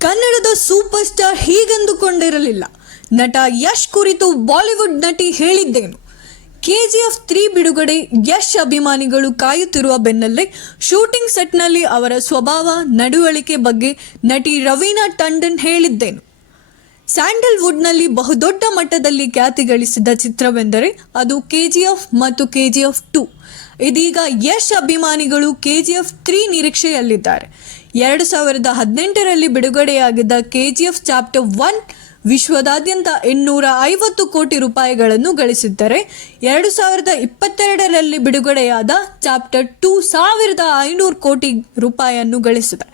ಕನ್ನಡದ super star ಹೀಗೆಂದುಕೊಂಡಿರಲಿಲ್ಲ. ನಟ ಯಶ್ ಕುರಿತು ಬಾಲಿವುಡ್ ನಟಿ ಹೇಳಿದ್ದೇನು. ಕೆಜಿಎಫ್ ತ್ರೀ ಬಿಡುಗಡೆ ಯಶ್ ಅಭಿಮಾನಿಗಳು ಕಾಯುತ್ತಿರುವ ಬೆನ್ನಲ್ಲೇ ಶೂಟಿಂಗ್ ಸೆಟ್ನಲ್ಲಿ ಅವರ ಸ್ವಭಾವ, ನಡವಳಿಕೆ ಬಗ್ಗೆ ನಟಿ ರವೀನಾ ಟಂಡನ್ ಹೇಳಿದ್ದೇನು. ಸ್ಯಾಂಡಲ್ವುಡ್ನಲ್ಲಿ ಬಹುದೊಡ್ಡ ಮಟ್ಟದಲ್ಲಿ ಖ್ಯಾತಿ ಗಳಿಸಿದ ಚಿತ್ರವೆಂದರೆ ಅದು ಕೆಜಿಎಫ್ ಮತ್ತು ಕೆಜಿಎಫ್ ಟು. ಇದೀಗ ಯಶ್ ಅಭಿಮಾನಿಗಳು ಕೆಜಿಎಫ್ ತ್ರೀ ನಿರೀಕ್ಷೆಯಲ್ಲಿದ್ದಾರೆ. ಎರಡು ಸಾವಿರದ ಹದಿನೆಂಟರಲ್ಲಿ ಬಿಡುಗಡೆಯಾಗಿದ್ದ ಕೆಜಿಎಫ್ ಚಾಪ್ಟರ್ ಒನ್ ವಿಶ್ವದಾದ್ಯಂತ ಇನ್ನೂರ ಐವತ್ತು ಕೋಟಿ ರೂಪಾಯಿಗಳನ್ನು ಗಳಿಸಿದ್ದರೆ ಎರಡು ಸಾವಿರದ ಇಪ್ಪತ್ತೆರಡರಲ್ಲಿ ಬಿಡುಗಡೆಯಾದ ಚಾಪ್ಟರ್ ಟೂ ಸಾವಿರದ ಐನೂರು ಕೋಟಿ ರೂಪಾಯಿಯನ್ನು ಗಳಿಸಿದೆ.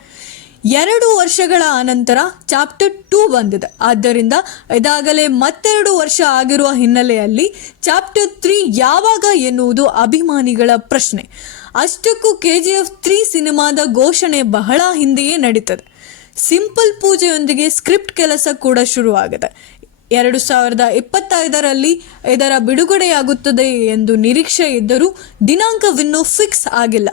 ಎರಡು ವರ್ಷಗಳ ಅನಂತರ ಚಾಪ್ಟರ್ ಟೂ ಬಂದಿದೆ. ಆದ್ದರಿಂದ ಇದಾಗಲೇ ಮತ್ತೆರಡು ವರ್ಷ ಆಗಿರುವ ಹಿನ್ನೆಲೆಯಲ್ಲಿ ಚಾಪ್ಟರ್ ತ್ರೀ ಯಾವಾಗ ಎನ್ನುವುದು ಅಭಿಮಾನಿಗಳ ಪ್ರಶ್ನೆ. ಅಷ್ಟಕ್ಕೂ ಕೆ ಜಿ ಎಫ್ ತ್ರೀ ಸಿನಿಮಾದ ಘೋಷಣೆ ಬಹಳ ಹಿಂದೆಯೇ ನಡೀತದೆ. ಸಿಂಪಲ್ ಪೂಜೆಯೊಂದಿಗೆ ಸ್ಕ್ರಿಪ್ಟ್ ಕೆಲಸ ಕೂಡ ಶುರುವಾಗಿದೆ. ಎರಡು ಸಾವಿರದ ಇಪ್ಪತ್ತೈದರಲ್ಲಿ ಇದರ ಬಿಡುಗಡೆಯಾಗುತ್ತದೆ ಎಂದು ನಿರೀಕ್ಷೆ ಇದ್ದರೂ ದಿನಾಂಕವಿನ್ನೂ ಫಿಕ್ಸ್ ಆಗಿಲ್ಲ.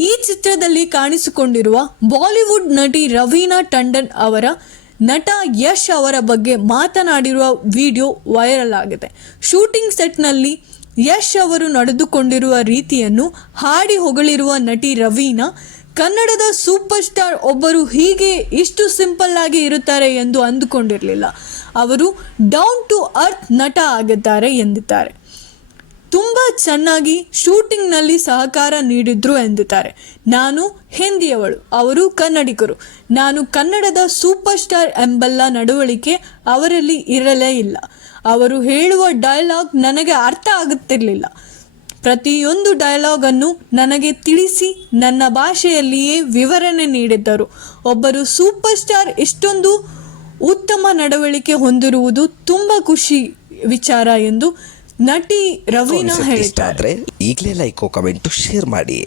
ಈ ಚಿತ್ರದಲ್ಲಿ ಕಾಣಿಸಿಕೊಂಡಿರುವ ಬಾಲಿವುಡ್ ನಟಿ ರವೀನಾ ಟಂಡನ್ ಅವರ ನಟ ಯಶ್ ಅವರ ಬಗ್ಗೆ ಮಾತನಾಡಿರುವ ವಿಡಿಯೋ ವೈರಲ್ ಆಗಿದೆ. ಶೂಟಿಂಗ್ ಸೆಟ್ನಲ್ಲಿ ಯಶ್ ಅವರು ನಡೆದುಕೊಂಡಿರುವ ರೀತಿಯನ್ನು ಹಾಡಿ ಹೊಗಳಿರುವ ನಟಿ ರವೀನಾ, ಕನ್ನಡದ ಸೂಪರ್ ಸ್ಟಾರ್ ಒಬ್ಬರು ಹೀಗೆ ಇಷ್ಟು ಸಿಂಪಲ್ ಆಗಿ ಇರುತ್ತಾರೆ ಎಂದು ಅಂದುಕೊಂಡಿರಲಿಲ್ಲ. ಅವರು ಡೌನ್ ಟು ಅರ್ತ್ ನಟ ಆಗಿದ್ದಾರೆ ಎಂದಿದ್ದಾರೆ. ತುಂಬ ಚೆನ್ನಾಗಿ ಶೂಟಿಂಗ್ನಲ್ಲಿ ಸಹಕಾರ ನೀಡಿದ್ರು ಎಂದಿದ್ದಾರೆ. ನಾನು ಹಿಂದಿಯವಳು, ಅವರು ಕನ್ನಡಿಗರು. ನಾನು ಕನ್ನಡದ ಸೂಪರ್ ಸ್ಟಾರ್ ಎಂಬಲ್ಲ ನಡವಳಿಕೆ ಅವರಲ್ಲಿ ಇರಲೇ ಇಲ್ಲ. ಅವರು ಹೇಳುವ ಡೈಲಾಗ್ ನನಗೆ ಅರ್ಥ ಆಗುತ್ತಿರಲಿಲ್ಲ. ಪ್ರತಿಯೊಂದು ಡೈಲಾಗನ್ನು ನನಗೆ ತಿಳಿಸಿ ನನ್ನ ಭಾಷೆಯಲ್ಲಿಯೇ ವಿವರಣೆ ನೀಡಿದ್ದರು. ಒಬ್ಬರು ಸೂಪರ್ ಸ್ಟಾರ್ ಇಷ್ಟೊಂದು ಉತ್ತಮ ನಡವಳಿಕೆ ಹೊಂದಿರುವುದು ತುಂಬ ಖುಷಿ ವಿಚಾರ ಎಂದು ನಟಿ ರವೀನಾ ಹೇಳಿದ್ದಾರೆ. ಆದರೆ ಈಗಲೇ ಲೈಕ್ ಕಮೆಂಟು ಶೇರ್ ಮಾಡಿ.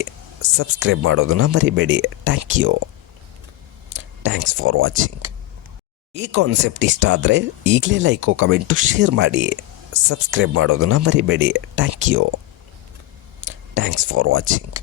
ಸಬ್ಸ್ಕ್ರೈಬ್ ಮಾಡೋದನ್ನ ಮರಿಬೇಡಿ. Thank you thanks for watching ಈ ಕಾನ್ಸೆಪ್ಟ್ ಇಷ್ಟ ಆದರೆ ಈಗಲೇ ಲೈಕ್ ಕಮೆಂಟು ಶೇರ್ ಮಾಡಿ. ಸಬ್ಸ್ಕ್ರೈಬ್ ಮಾಡೋದನ್ನ ಮರಿಬೇಡಿ. Thank you thanks for watching